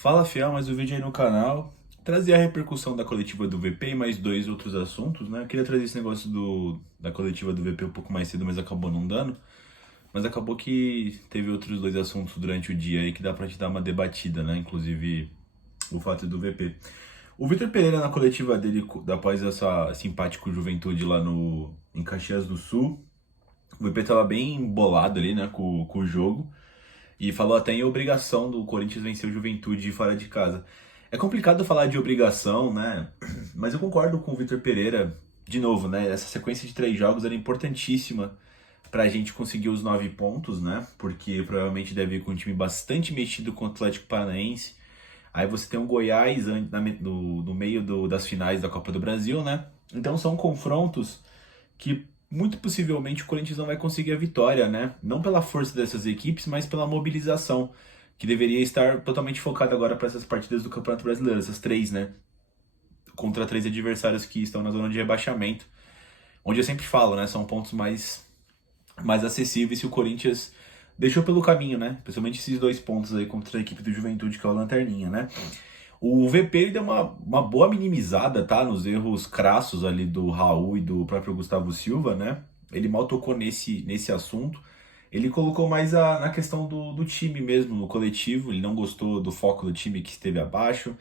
Fala fiel, mais um vídeo aí no canal. Trazer a repercussão da coletiva do VP e mais dois outros assuntos, né? Eu queria trazer esse negócio da coletiva do VP um pouco mais cedo, mas acabou não dando. Mas acabou que teve outros dois assuntos durante o dia aí que dá pra te dar uma debatida, né? Inclusive o fato do VP. O Vitor Pereira, na coletiva dele, após essa simpática Juventude lá em Caxias do Sul, o VP tava bem bolado ali, né, com o jogo. E falou até em obrigação do Corinthians vencer o Juventude fora de casa. É complicado falar de obrigação, né? Mas eu concordo com o Vitor Pereira. De novo, né? Essa sequência de 3 jogos era importantíssima pra gente conseguir os 9 pontos, né? Porque provavelmente deve ir com um time bastante mexido com o Atlético Paranaense. Aí você tem o Goiás no meio das finais da Copa do Brasil, né? Então são confrontos que muito possivelmente o Corinthians não vai conseguir a vitória, né? Não pela força dessas equipes, mas pela mobilização, que deveria estar totalmente focada agora para essas partidas do Campeonato Brasileiro, essas três, né? Contra 3 adversários que estão na zona de rebaixamento, onde eu sempre falo, né? São pontos mais acessíveis se o Corinthians deixou pelo caminho, né? Principalmente esses 2 pontos aí contra a equipe do Juventude, que é o Lanterninha, né? O VP ele deu uma boa minimizada, tá? Nos erros crassos ali do Raul e do próprio Gustavo Silva, né? Ele mal tocou nesse assunto. Ele colocou mais na questão do time mesmo, no coletivo. Ele não gostou do foco do time que esteve abaixo.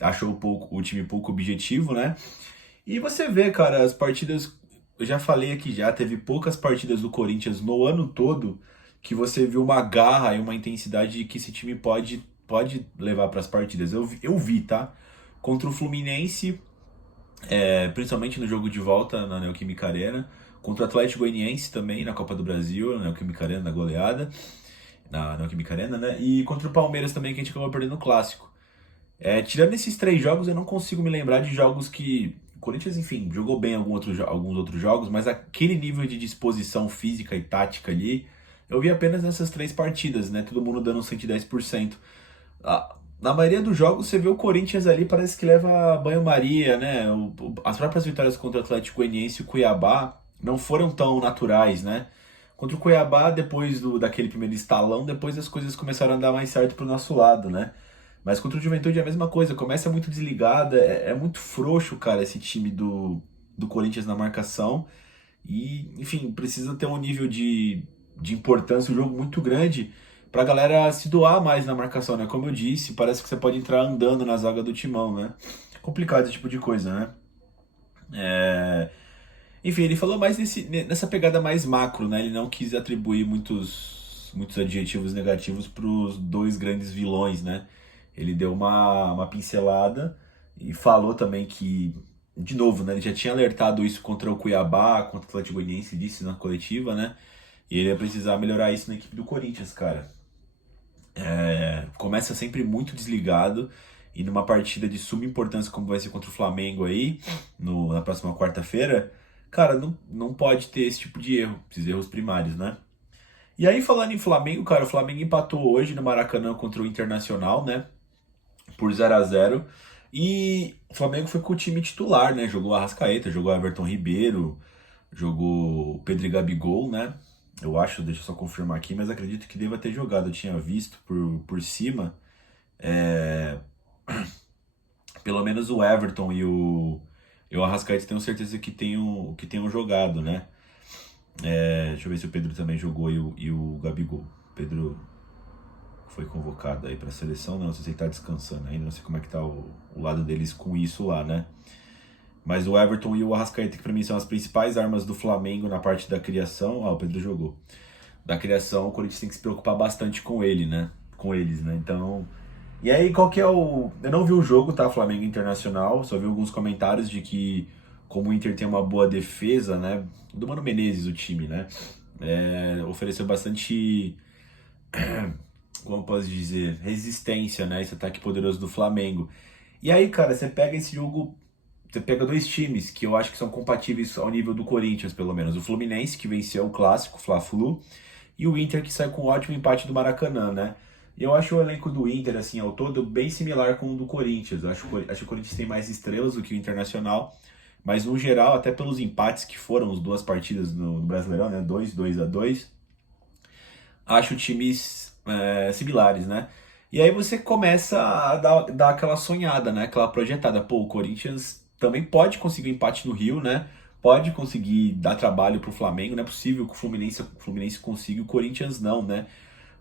Achou o time pouco objetivo, né? E você vê, cara, as partidas. Eu já falei aqui já, teve poucas partidas do Corinthians no ano todo que você viu uma garra e uma intensidade que esse time pode levar para as partidas. Eu vi, tá? Contra o Fluminense, principalmente no jogo de volta na Neoquímica Arena. Contra o Atlético Goianiense também na Copa do Brasil, na Neoquímica Arena, na goleada. Na Neoquímica Arena, né? E contra o Palmeiras também, que a gente acabou perdendo no Clássico. Tirando esses 3 jogos, eu não consigo me lembrar de jogos que. O Corinthians, enfim, jogou bem alguns outros jogos, mas aquele nível de disposição física e tática ali, eu vi apenas nessas 3 partidas, né? Todo mundo dando 110%. Na maioria dos jogos, você vê o Corinthians ali, parece que leva banho-maria, né? As próprias vitórias contra o Atlético Goianiense e o Cuiabá não foram tão naturais, né? Contra o Cuiabá, depois daquele primeiro estalão, depois as coisas começaram a dar mais certo pro nosso lado, né? Mas contra o Juventude é a mesma coisa, começa muito desligada, é muito frouxo, cara, esse time do Corinthians na marcação. E, enfim, precisa ter um nível de importância, um jogo muito grande pra galera se doar mais na marcação, né? Como eu disse, parece que você pode entrar andando na zaga do timão, né? Complicado esse tipo de coisa, né? É, Enfim, ele falou mais nessa pegada mais macro, né? Ele não quis atribuir muitos adjetivos negativos para os dois grandes vilões, né? Ele deu uma pincelada e falou também que, de novo, né? Ele já tinha alertado isso contra o Cuiabá, contra o Atlético Goianiense, disse na coletiva, né? E ele ia precisar melhorar isso na equipe do Corinthians, cara. Começa sempre muito desligado e numa partida de suma importância como vai ser contra o Flamengo aí, na próxima quarta-feira, cara, não pode ter esse tipo de erro, esses erros primários, né? E aí, falando em Flamengo, cara, o Flamengo empatou hoje no Maracanã contra o Internacional, né? Por 0-0. E o Flamengo foi com o time titular, né? Jogou Arrascaeta, jogou Everton Ribeiro, jogou Pedro e Gabigol, né? Eu acho, deixa eu só confirmar aqui, mas acredito que deva ter jogado. Eu tinha visto por cima. É, Pelo menos o Everton e o Arrascaeta tenho certeza que tenham jogado, né? Deixa eu ver se o Pedro também jogou e o Gabigol. O Pedro foi convocado aí para a seleção, não sei se ele tá descansando ainda, não sei como é que tá o lado deles com isso lá, né? Mas o Everton e o Arrascaeta, que pra mim são as principais armas do Flamengo na parte da criação. O Pedro jogou. Da criação, o Corinthians tem que se preocupar bastante com ele, né? Com eles, né? Então. E aí, qual que é o. Eu não vi o jogo, tá? Flamengo Internacional, só vi alguns comentários de que, como o Inter tem uma boa defesa, né? Do Mano Menezes, o time, né? Ofereceu bastante, como eu posso dizer, resistência, né? Esse ataque poderoso do Flamengo. E aí, cara, você pega esse jogo. Você pega dois times que eu acho que são compatíveis ao nível do Corinthians, pelo menos. O Fluminense, que venceu o clássico, Fla-Flu, e o Inter, que saiu com um ótimo empate do Maracanã, né? E eu acho o elenco do Inter, assim, ao todo, bem similar com o do Corinthians. Eu acho que o Corinthians tem mais estrelas do que o Internacional, mas no geral, até pelos empates que foram as 2 partidas no Brasileirão, né? 2-2 a 2, acho times similares, né? E aí você começa a dar aquela sonhada, né? Aquela projetada. Pô, o Corinthians também pode conseguir um empate no Rio, né? Pode conseguir dar trabalho pro Flamengo. Não é possível que o Fluminense consiga, o Corinthians não, né?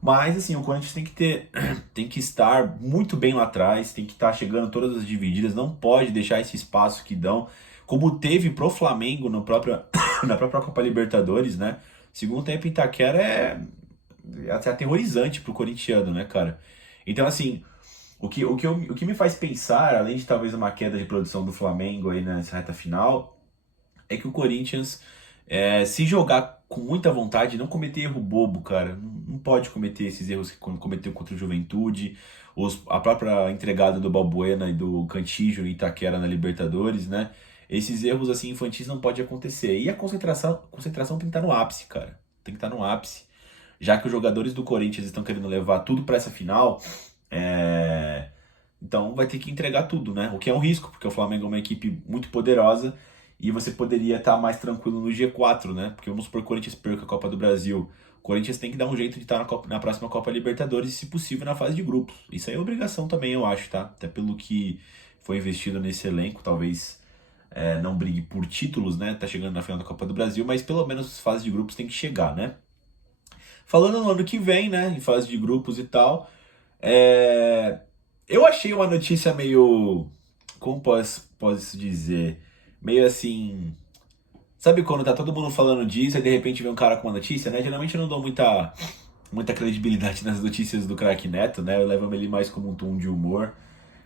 Mas assim, o Corinthians tem que ter, tem que estar muito bem lá atrás, tem que estar chegando todas as divididas, não pode deixar esse espaço que dão, como teve pro Flamengo no próprio, na própria Copa Libertadores, né? Segundo tempo em Itaquera é até aterrorizante pro corintiano, né, cara? Então, assim, o que me faz pensar, além de talvez uma queda de produção do Flamengo aí nessa reta final, é que o Corinthians, se jogar com muita vontade, não cometer erro bobo, cara. Não pode cometer esses erros que cometeu contra o Juventude, a própria entregada do Balbuena e do Cantillo em Itaquera na Libertadores, né? Esses erros assim infantis não pode acontecer. E a concentração tem que estar no ápice, cara. Tem que estar no ápice. Já que os jogadores do Corinthians estão querendo levar tudo para essa final, então vai ter que entregar tudo, né? O que é um risco, porque o Flamengo é uma equipe muito poderosa e você poderia estar mais tranquilo no G4, né? Porque vamos supor que o Corinthians perca a Copa do Brasil. O Corinthians tem que dar um jeito de estar na próxima Copa Libertadores e, se possível, na fase de grupos. Isso aí é obrigação também, eu acho, tá? Até pelo que foi investido nesse elenco, talvez não brigue por títulos, né? Tá chegando na final da Copa do Brasil, mas pelo menos as fases de grupos tem que chegar, né? Falando no ano que vem, né? Em fase de grupos e tal. É, eu achei uma notícia meio. Como posso dizer? Meio assim. Sabe quando tá todo mundo falando disso e de repente vem um cara com uma notícia, né? Geralmente eu não dou muita credibilidade nas notícias do craque Neto, né? Eu levo ele mais como um tom de humor.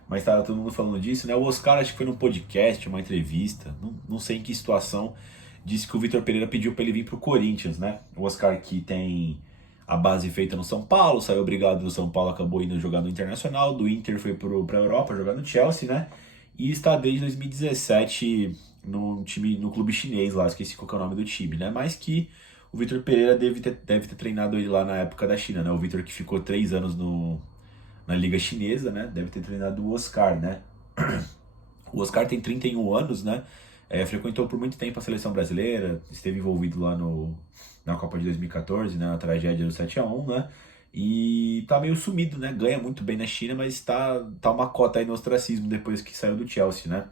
Mas tava todo mundo falando disso, né? O Oscar, acho que foi num podcast, uma entrevista, não sei em que situação, disse que o Vitor Pereira pediu pra ele vir pro Corinthians, né? O Oscar que tem a base feita no São Paulo, saiu obrigado do São Paulo, acabou indo jogar no Internacional, do Inter foi pra Europa jogar no Chelsea, né? E está desde 2017 no time, no clube chinês lá, esqueci qual que é o nome do time, né? Mas que o Vitor Pereira deve ter treinado ele lá na época da China, né? O Vitor que ficou 3 anos na Liga Chinesa, né? Deve ter treinado o Oscar, né? O Oscar tem 31 anos, né? Frequentou por muito tempo a seleção brasileira, esteve envolvido lá na Copa de 2014, né? Na tragédia do 7-1, né? E tá meio sumido, né? Ganha muito bem na China, mas tá uma cota aí no ostracismo depois que saiu do Chelsea, né?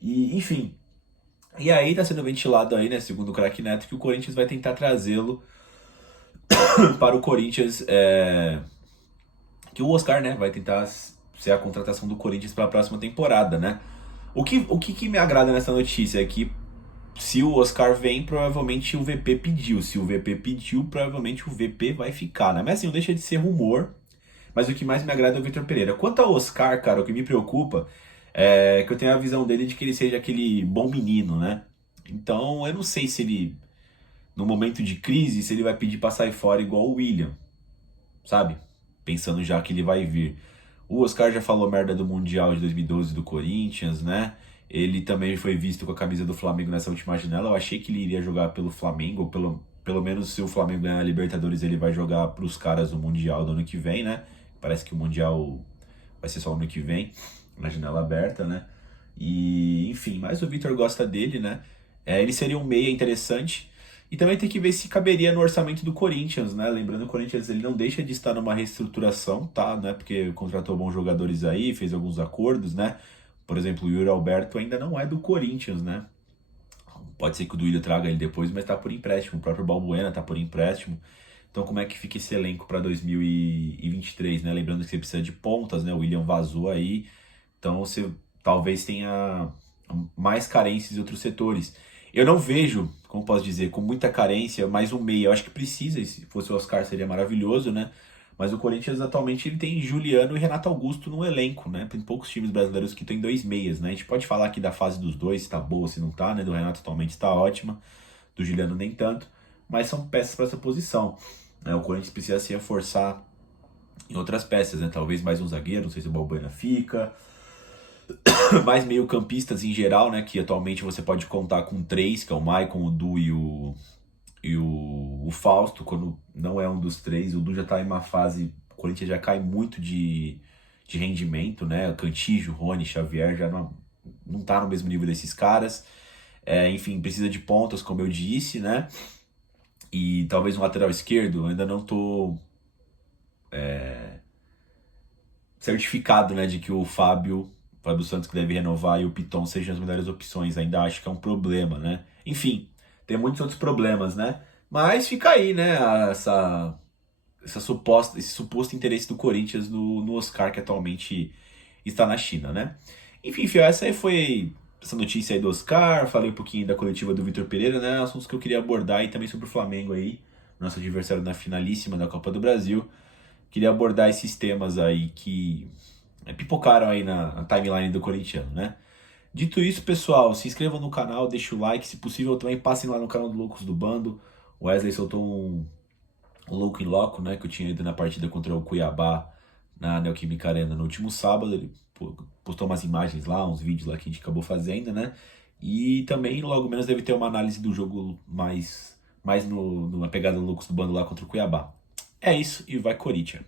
E, enfim. E aí tá sendo ventilado aí, né? Segundo o craque Neto, que o Corinthians vai tentar trazê-lo para o Corinthians. Que o Oscar, né, vai tentar ser a contratação do Corinthians para a próxima temporada, né? O que me agrada nessa notícia é que se o Oscar vem, provavelmente o VP pediu. Se o VP pediu, provavelmente o VP vai ficar, né? Mas assim, não deixa de ser rumor. Mas o que mais me agrada é o Vitor Pereira. Quanto ao Oscar, cara, o que me preocupa é que eu tenho a visão dele de que ele seja aquele bom menino, né? Então, eu não sei se ele, no momento de crise, se ele vai pedir pra sair fora igual o William, sabe? Pensando já que ele vai vir. O Oscar já falou merda do Mundial de 2012 do Corinthians, né? Ele também foi visto com a camisa do Flamengo nessa última janela. Eu achei que ele iria jogar pelo Flamengo, ou pelo menos se o Flamengo ganhar a Libertadores, ele vai jogar pros caras do Mundial do ano que vem, né? Parece que o Mundial vai ser só ano que vem, na janela aberta, né? E, enfim, mas o Vitor gosta dele, né? Ele seria um meia interessante. E também tem que ver se caberia no orçamento do Corinthians, né? Lembrando que o Corinthians ele não deixa de estar numa reestruturação, tá? Né? Porque contratou bons jogadores aí, fez alguns acordos, né? Por exemplo, o Yuri Alberto ainda não é do Corinthians, né? Pode ser que o Duílio traga ele depois, mas tá por empréstimo. O próprio Balbuena tá por empréstimo. Então como é que fica esse elenco para 2023, né? Lembrando que você precisa de pontas, né? O William vazou aí. Então você talvez tenha mais carências em outros setores. Eu não vejo, como posso dizer, com muita carência, mais um meia. Eu acho que precisa, e se fosse o Oscar seria maravilhoso, né? Mas o Corinthians atualmente ele tem Juliano e Renato Augusto no elenco, né? Tem poucos times brasileiros que têm dois meias, né? A gente pode falar aqui da fase dos dois, se tá boa, se não tá, né? Do Renato atualmente está ótima, do Juliano nem tanto, mas são peças para essa posição, né? O Corinthians precisa se reforçar em outras peças, né? Talvez mais um zagueiro, não sei se o Balbuena fica, mais meio-campistas em geral, né? Que atualmente você pode contar com três, que é o Maicon, o Du e o Fausto, quando não é um dos três. O Du já tá em uma fase. O Corinthians já cai muito de rendimento, né? Cantillo, Rony, Xavier já não tá no mesmo nível desses caras. Enfim, precisa de pontas, como eu disse, né? E talvez um lateral esquerdo, eu ainda não tô certificado, né, de que o Fábio Santos que deve renovar e o Piton sejam as melhores opções. Ainda acho que é um problema, né? Enfim, tem muitos outros problemas, né? Mas fica aí, né, esse suposto interesse do Corinthians no Oscar, que atualmente está na China, né? Enfim, Fio, essa aí foi essa notícia aí do Oscar, falei um pouquinho da coletiva do Vitor Pereira, né? Assuntos que eu queria abordar e também sobre o Flamengo aí, nosso adversário na finalíssima da Copa do Brasil. Queria abordar esses temas aí que pipocaram aí na timeline do corintiano, né? Dito isso, pessoal, se inscrevam no canal, deixem o like, se possível também passem lá no canal do Loucos do Bando. O Wesley soltou um louco em loco, né, que eu tinha ido na partida contra o Cuiabá na Neoquímica Arena no último sábado. Ele postou umas imagens lá, uns vídeos lá que a gente acabou fazendo, né? E também, logo menos, deve ter uma análise do jogo mais numa pegada Loucos do Bando lá contra o Cuiabá. É isso, e vai Corinthians.